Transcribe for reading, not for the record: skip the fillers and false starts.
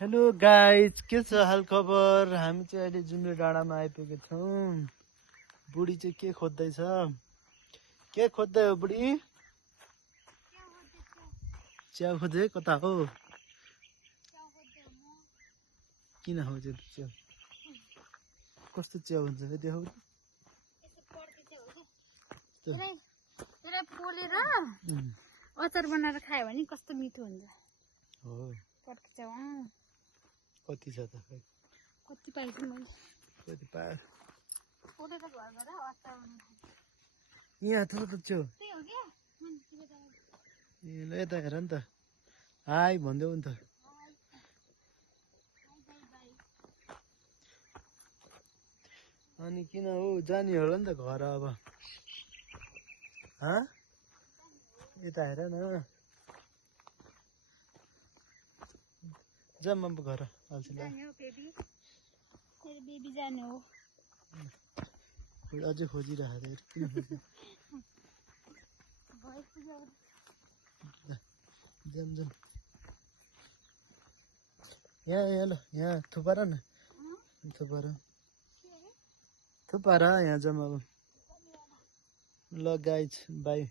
Hello guys, के छ हाल खबर? हामी चाहिँ अहिले जुम्रे डाँडामा आइपुगेका छौँ। बुढी चाहिँ के खोज्दैछ? के खोज्दै हो बुढी? च्याउ खोजे? कता हो? किन खोजे च्याउ? कस्तो च्याउ हुन्छ है देखाउ? पोलेर अचार बनाएर खायो भने कस्तो मिठो हुन्छ। हो, पड्के च्याउ कति छ त? कति पाइदिउँ मैले। कति पायो? पोलेर घर गएर अचार बनाएर यहाँ छ त च्याउ। त्यही हो क्या। ए ल यता हेर नि त। हाई भनिदेऊ नि त। अनि किन हो जाने होला नि त घर अब? यता हेर न। जा म घर हाल्छु ल। जाने हो बेबी, मेरो बेबी जाने हो। अझै खोजिरहेको किन जाम जाम यहाँ ल, यहाँ थुपार न, थुपार यहाँ जाम अब। ल गाइज बाई।